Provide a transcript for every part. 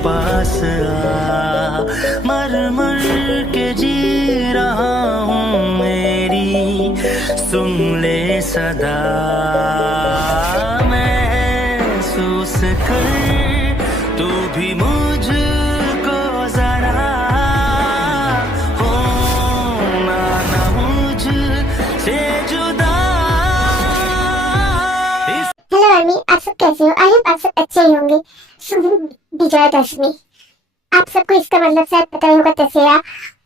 पास आ, मर मर के जी रहा हूँ मेरी सुन ले सदा, महसूस कर तू भी मुझको जरा, होना ना मुझसे जुदा। हेलो आर्मी, आप सब कैसे हो? आई होप आप सब अच्छे ही होंगे। विजयादशमी आप सबको इसका मतलब शायद पता ही होगा, दशहरा।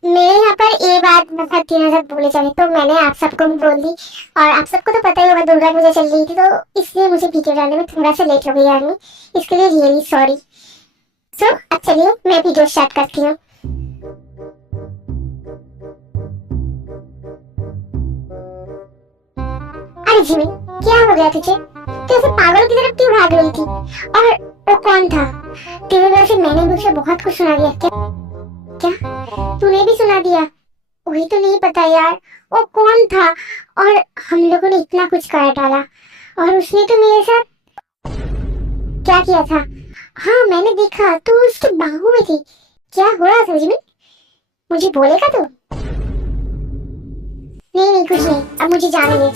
मेरे यहाँ पर ये बात मतलब 3 बोले जाने तो मैंने आप सबको भी बोल दी, और आप सबको तो पता ही होगा दुर्गा पूजा चल रही थी, तो इसलिए मुझे वीडियो डालने में थोड़ा सा लेट हो गई आर्मी, इसके लिए रियली सॉरी। सो अब चलिए मैं वीडियो स्टार्ट करती हूँ। अरे जिमी, क्या हो गया तुझे? तो ऐसे पागल की तरफ क्यों भाग रही थी? और वो कौन था? तेरे वजह से मैंने भी उसे बहुत कुछ सुना दिया। क्या क्या तूने भी सुना दिया? वही तो नहीं पता यार, वो कौन था? और हम लोगों ने इतना कुछ कर डाला, और उसने तो मेरे साथ क्या किया था? हाँ मैंने देखा, तू उसके बाहों में थी। क्या हो रहा था जिमी? मुझे बोलेगा तू? नहीं नहीं कुछ नहीं, अब मुझे जाने दे।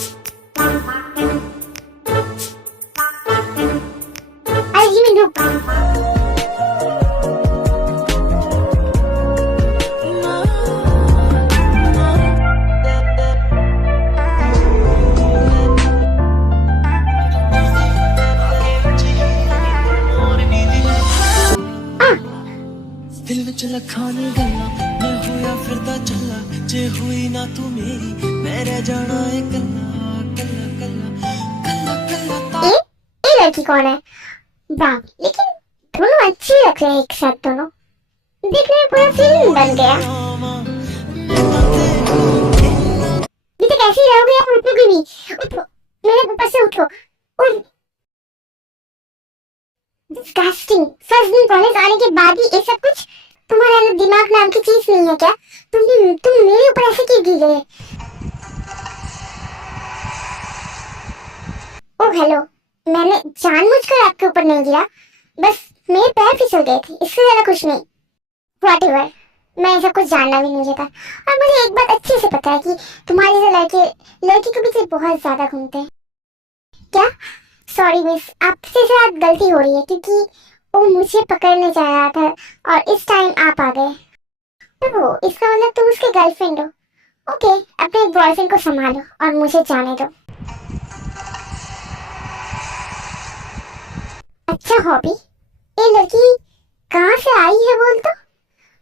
अरे जिमी रुक। दिल विच लखाने गल्ला मैं होया फिरदा चला, जे हुई ना तू मेरी मैं रह जाना है कल्ला कल्ला कल्ला कल्ला कल्ला। ये लड़की कौन है? वाह, लेकिन दोनों अच्छी लग रहे हैं एक साथ। दोनों देखने में पूरा फिल्म बन गया। ये तो कैसे ही रहोगे यार? उठोगे नहीं? उठो, मेरे ऊपर से उठो। और डिस्गस्टिंग, फर्स्ट दिन कॉलेज आने के बाद ही ये सब कुछ? तुम्हारे अंदर दिमाग नाम की चीज नहीं है क्या? तुम मेरे ऊपर ऐसे क्यों गिर गए? ओह हेलो, मैंने जानबूझकर आपके ऊपर नहीं गिरा, बस मेरे पैर फिसल गए थे, इससे ज्यादा कुछ नहीं। व्हाटएवर, मैं सब कुछ जानना भी नहीं चाहता। और मुझे एक बात अच्छे से पता है कि तुम्हारे जैसे लड़की के पीछे बहुत ज्यादा घूमते हैं। क्या? सॉरी मिस, आपसे शायद गलती हो रही है, क्योंकि वो मुझे पकड़ने जा रहा था और इस टाइम आप आ गए। तो इसका मतलब तुम उसके गर्लफ्रेंड हो? ओके, अपने बॉयफ्रेंड को संभालो और मुझे जाने दो। अच्छा हॉबी, ये लड़की कहाँ से आई है बोल तो?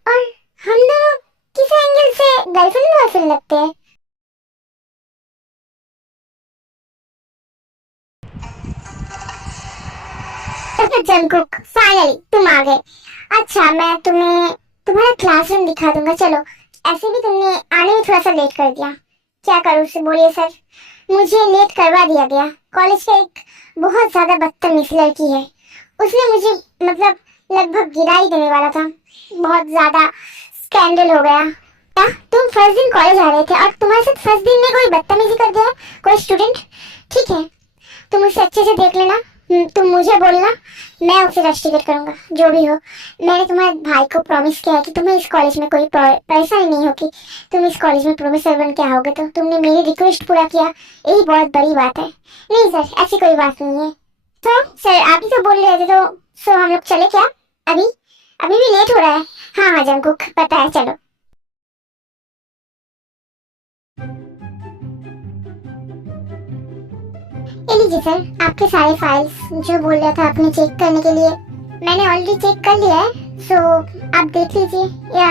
और हम दोनों किस एंगल से गर्लफ्रेंड बॉयफ्रेंड लगते हैं? जंगकुक, फाइनली तुम आ गए। अच्छा, मैं तुम्हें तुम्हारा क्लासरूम दिखा दूंगा। चलो, ऐसे भी तुमने आने में थोड़ा सा लेट कर दिया। क्या करूँ उससे? बोलिए सर, मुझे लेट करवा दिया गया। कॉलेज का एक बहुत ज्यादा बदतमीज लड़की है, उसने मुझे मतलब लगभग गिरा ही देने वाला था। बहुत ज्यादा स्कैंडल हो गया। क्या तुम फर्स्ट दिन कॉलेज आ रहे थे और तुम्हारे साथ फर्स्ट दिन में कोई बदतमीजी कर दिया कोई स्टूडेंट? ठीक है, तुम उसे अच्छे से देख लेना, तुम मुझे बोलना, मैं उसे रस्टिकेट करूंगा। जो भी हो, मैंने तुम्हारे भाई को प्रॉमिस किया है कि तुम्हें इस कॉलेज में कोई परेशानी नहीं होगी। तुम इस कॉलेज में प्रोफेसर बन के आओगे, तो तुमने मेरी रिक्वेस्ट पूरा किया, यही बहुत बड़ी बात है। नहीं सर, ऐसी कोई बात नहीं है। तो सर आप ही तो बोल रहे थे, तो सो हम लोग चले क्या? अभी अभी भी लेट हो रहा है। हाँ हाँ जंगकुक, पता है, चलो। ये लीजिए सर, आपके सारे फाइल्स जो बोल रहा था आपने चेक करने के लिए, मैंने ऑलरेडी चेक कर लिया है। सो आप देख लीजिए, या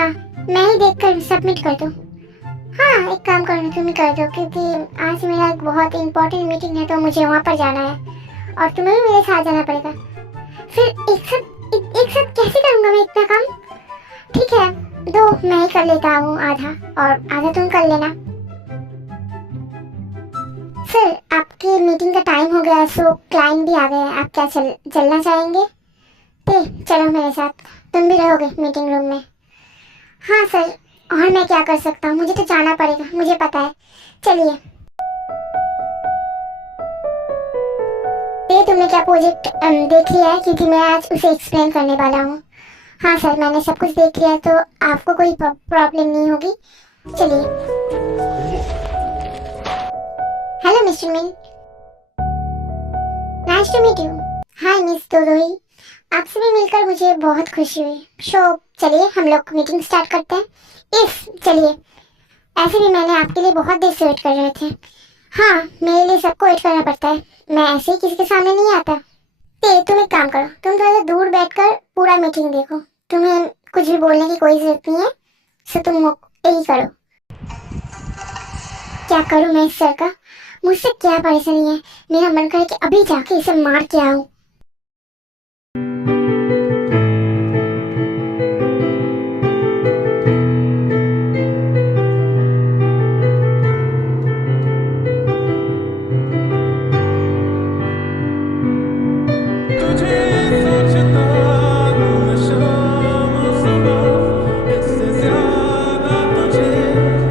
मैं ही देखकर सबमिट कर दूं? हाँ, एक काम करो, तुम ही कर दो, क्योंकि आज मेरा एक बहुत इंपॉर्टेंट मीटिंग है, तो मुझे वहाँ पर जाना है और तुम्हें भी मेरे साथ जाना पड़ेगा। फिर एक साथ कैसे करूँगा मैं इतना काम? ठीक है, दो मैं ही कर लेता हूँ आधा, और आधा तुम कर लेना। सर आपकी मीटिंग का टाइम हो गया, सो क्लाइंट भी आ गए हैं। आप क्या चलना चाहेंगे? चलो मेरे साथ, तुम भी रहोगे मीटिंग रूम में। हाँ सर, और मैं क्या कर सकता हूँ, मुझे तो जाना पड़ेगा, मुझे पता है। चलिए। तुमने क्या प्रोजेक्ट देख लिया है? क्योंकि मैं आज उसे एक्सप्लेन करने वाला हूँ। हाँ सर, मैंने सब कुछ देख लिया, तो आपको कोई प्रॉब्लम नहीं होगी। चलिए। Hello mister Min, nice to meet you. Hi miss दोदोई, आपसे भी मिलकर मुझे बहुत खुशी हुई। चलिए हम लोग मीटिंग स्टार्ट करते हैं। चलिए, ऐसे भी मैंने आपके लिए बहुत देर से वेट कर रहे थे। हाँ, मेरे लिए सबको वेट करना पड़ता है, मैं ऐसे ही किसी के सामने नहीं आता। तुम एक काम करो, तुम थोड़ा सा दूर बैठकर पूरा मीटिंग देखो, तुम्हें कुछ भी बोलने की कोई जरूरत नहीं है, सो तुम यही करो। क्या करूं मैं इस सर का, मुझसे क्या परेशानी है, मेरा मन करे कि अभी जाके इसे मार के आऊं। तुझे सोचता हूँ मैं शाम सुबह, इससे ज्यादा तुझे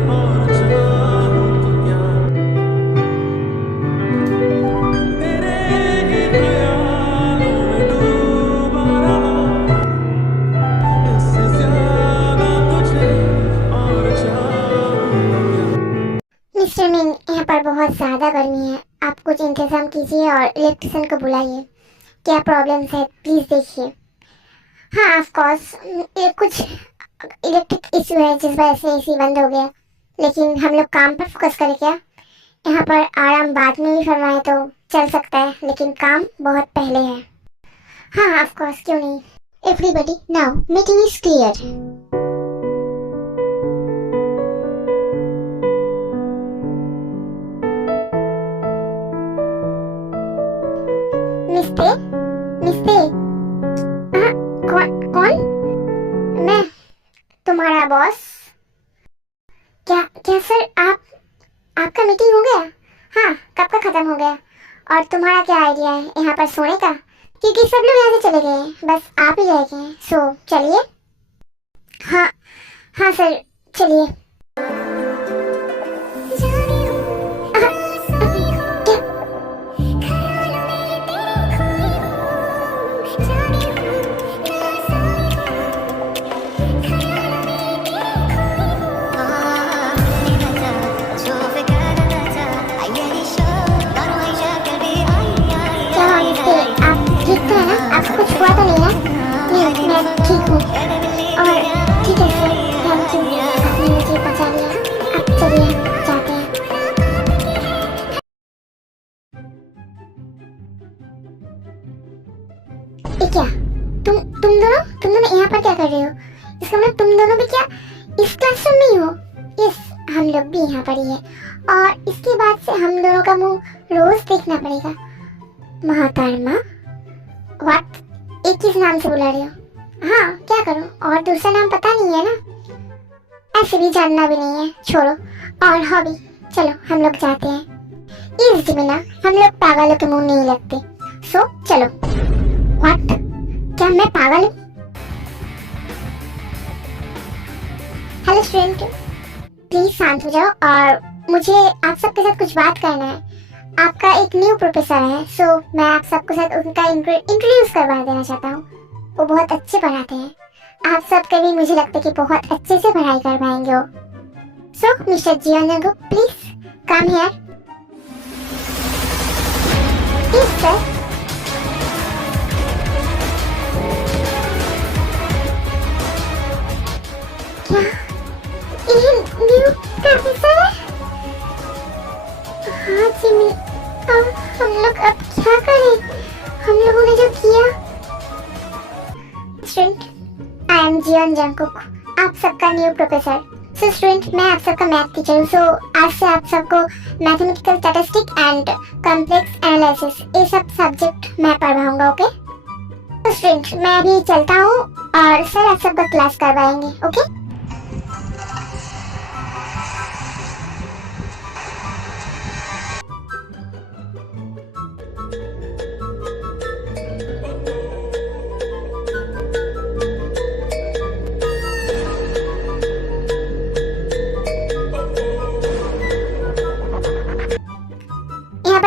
और चाहूँ तो क्या, तेरे ही ख्यालों में डूबा रहा, इससे ज्यादा तुझे और चाहूँ तो क्या। मिस्टर मिन, यहाँ पर बहुत ज्यादा गर्मी है, आप कुछ इंतजाम कीजिए और इलेक्ट्रिशियन को बुलाइए। क्या प्रॉब्लम्स है प्लीज देखिए। हाँ ऑफ कोर्स, ये कुछ इलेक्ट्रिक इशू है जिस वजह से एसी बंद हो गया, लेकिन हम लोग काम पर फोकस करें क्या। यहाँ पर आराम बाद में भी फरमाए तो चल सकता है, लेकिन काम बहुत पहले है। हाँ ऑफ कोर्स, क्यों नहीं। Everybody now meeting is clear. मिस्ते मिस्ते, हाँ, कौन? मैं, तुम्हारा बॉस। क्या क्या सर, आपका मीटिंग हो गया? हाँ, कब का खत्म हो गया। और तुम्हारा क्या आइडिया है यहाँ पर सोने का, क्योंकि सब लोग यहाँ से चले गए हैं, बस आप ही रह गए हैं। सो चलिए। हाँ हाँ सर, चलिए। आपको कुछ हुआ तो नहीं है? नहीं, मैं ठीक हूँ। और ठीक है सर, थैंक यू, आपने मुझे बचा लिया। अब चलिए हम जाते हैं। ये क्या, तुम दोनों यहाँ पर क्या कर रहे हो? इसका मतलब तुम दोनों भी क्या इस क्लासरूम में ही हो? यस, हम लोग भी यहाँ पर ही है, और इसके बाद से हम दोनों का मुंह रोज देखना पड़ेगा। महातारमा, व्हाट, एक किस नाम से बुला रहे हो? हाँ, क्या करूं, और दूसरा नाम पता नहीं है ना, ऐसे भी जानना भी नहीं है, छोड़ो। और हॉबी, चलो हम लोग जाते हैं। इस बिना हम लोग पागलों के मुंह नहीं लगते, सो चलो। व्हाट, क्या मैं पागल हूँ? हेलो स्टूडेंट, प्लीज शांत हो जाओ, और मुझे आप सबके साथ कुछ बात करना है। आपका एक न्यू प्रोफेसर है, सो मैं आप सबके साथ उनका इंट्रोड्यूस करवा देना चाहता हूँ। वो बहुत अच्छे पढ़ाते हैं, आप सब कभी मुझे लगता है कि बहुत अच्छे से पढ़ाई कर पाएंगे वो। So mister Jeon Jungkook, please come here. Yes sir. क्या ये न्यू प्रोफेसर है? हाँ जिमी, हम लोग अब क्या करें, हम लोगों ने जो किया। Student, I am Jeon Jungkook, आप सबका न्यू प्रोफेसर। सो स्टूडेंट, मैं आप सबका मैथ टीचर हूँ, सो आज से आप सबको mathematical statistic and complex analysis ये सब सब्जेक्ट मैं पढ़ाऊंगा, ओके? तो स्टूडेंट, मैं अभी चलता हूँ, और सर आप सबका क्लास करवाएंगे, ओके?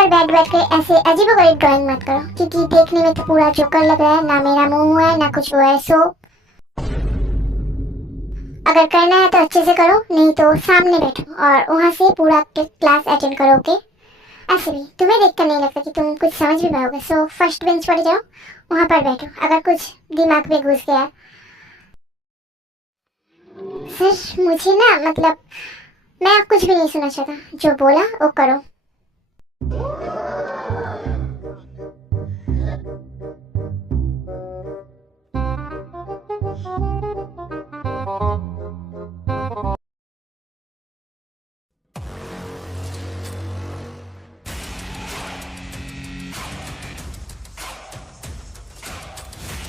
बैठ बैठ के ऐसे अजीबोगरीब ड्राइंग मत करो, क्योंकि देखने में तो पूरा जोकर लग रहा है, ना मेरा मुंह है ना कुछ हुआ है। सो अगर करना है तो अच्छे से करो, नहीं तो सामने बैठो और वहाँ से पूरा क्लास अटेंड करो, ओके? ऐसे भी तुम्हें देखकर नहीं लगता कि तुम कुछ समझ भी पाओगे, सो फर्स्ट बेंच पर जाओ, वहाँ पर बैठो अगर कुछ दिमाग में घुस गया। सर मुझे ना मतलब मैं कुछ भी नहीं सुना चाहता, जो बोला वो करो।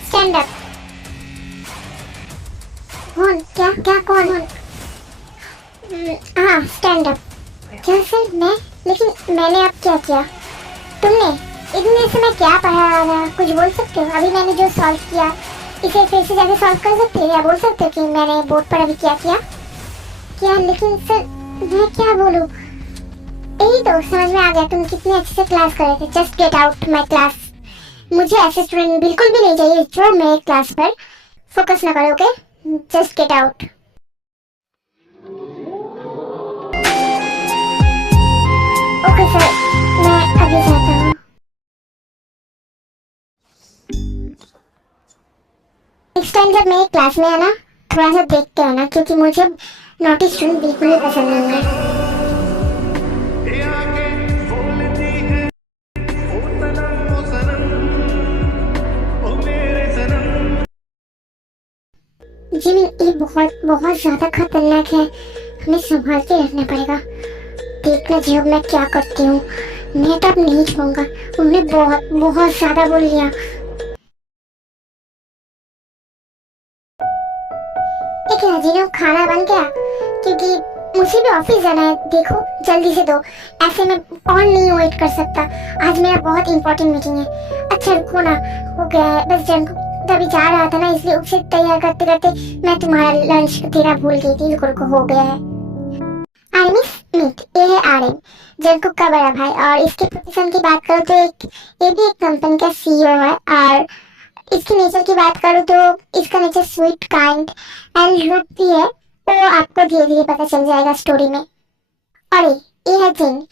Stand up. कौन? क्या क्या कौन? हाँ स्टैंड अप। क्या सर मैं? लेकिन मैंने अब क्या किया? तुमने इतने से मैं क्या पढ़ा रहा, कुछ बोल सकते हो? अभी मैंने जो सॉल्व किया इसे फिर से जाके सॉल्व कर सकते हो या बोल सकते हो कि मैंने बोर्ड पर अभी क्या किया? क्या? लेकिन सर मैं क्या बोलूँ? यही तो समझ में आ गया तुम कितने अच्छे से क्लास कर रहे थे। Just get out my class. मुझे ऐसे स्टूडेंट बिल्कुल भी नहीं चाहिए जो मेरे क्लास पर फोकस ना करो, okay? Just get out. Okay sir मैं अभी जाता हूँ। नेक्स्ट टाइम जब मेरे क्लास में आना थोड़ा सा देख के आना, क्योंकि मुझे नोटिस स्टूडेंट बिल्कुल भी पसंद नहीं है। जिमिन ये बहुत बहुत ज्यादा खतरनाक है, हमें संभाल के रखना पड़ेगा। देखना जी अब मैं क्या करती हूँ। मैं तो अब नहीं छोड़ूंगा, उन्होंने बहुत बहुत ज्यादा बोल लिया। एक राजीनो खाना बन गया, क्योंकि मुझे भी ऑफिस जाना है। देखो जल्दी से दो, ऐसे में और नहीं वेट कर सकता। आज मेरा बहुत इंपॉर्टेंट मीटिंग है। अच्छा रुको ना, हो गया है बस। जन तभी जा रहा था ना, इसलिए उसे तैयार करते करते मैं तुम्हारा लंच देना भूल गई थी। रुको रुको हो गया है। आर्मिस मीट, ये है आर्यन, जंकुक का बड़ा भाई। और इसके प्रोफेशन की बात करो तो ये भी एक कंपनी का सीईओ है। और इसके नेचर की बात करूँ तो इसका nature sweet, kind and rude भी है। वो आपको धीरे धीरे पता चल जाएगा स्टोरी में। और ये है जिन,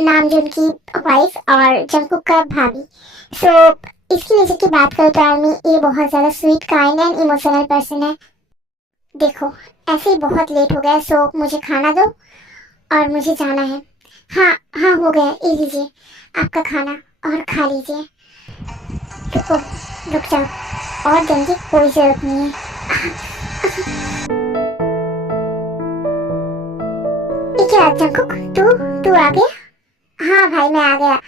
नाम जो उनकी वाइफ और जंकुक का भाभी। सो इसकी नेचर की बात करूँ तो आर्मी ये बहुत ज्यादा sweet, kind and emotional person है। देखो ऐसे ही बहुत लेट हो गया, सो मुझे खाना दो और मुझे जाना है। हाँ हाँ हो गया, ये लीजिए आपका खाना और खा लीजिए। रुको रुक जाओ, और देने की कोई जरूरत नहीं है। ये क्या जंकुक, तू आ गया? हाँ भाई मैं आ गया।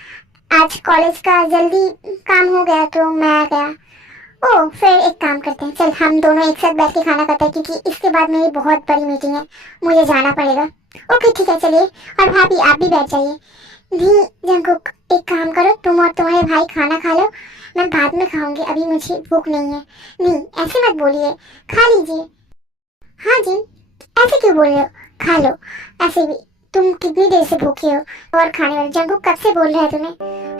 आज कॉलेज का जल्दी काम हो गया तो मैं आ गया। ओ फिर एक काम करते हैं, चल हम दोनों एक साथ बैठ के खाना खाते हैं, क्योंकि इसके बाद मेरी बहुत बड़ी मीटिंग है, मुझे जाना पड़ेगा। ओके ठीक है चलिए। और भाभी आप भी बैठ जाइए। नहीं जंकुक एक काम करो, तुम और तुम्हारे भाई खाना खा लो, मैं बाद में खाऊंगी, अभी मुझे भूख नहीं है। नहीं ऐसे मत बोलिए, खा लीजिए। हाँ जी ऐसे क्यों बोल रहे हो, खा लो। ऐसे भी तुम कितनी देर से भूखे हो और खाने वाले। जंकुक कब से बोल रहा है तुम्हें?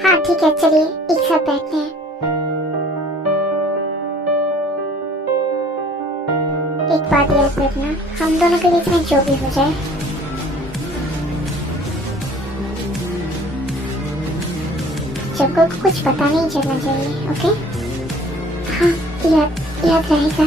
हाँ ठीक है चलिए एक साथ बैठते हैं। एक बात याद रखना, हम दोनों के बीच में जो भी हो जाए जंकुक को कुछ पता नहीं चलना चाहिए, ओके? हाँ याद रहेगा।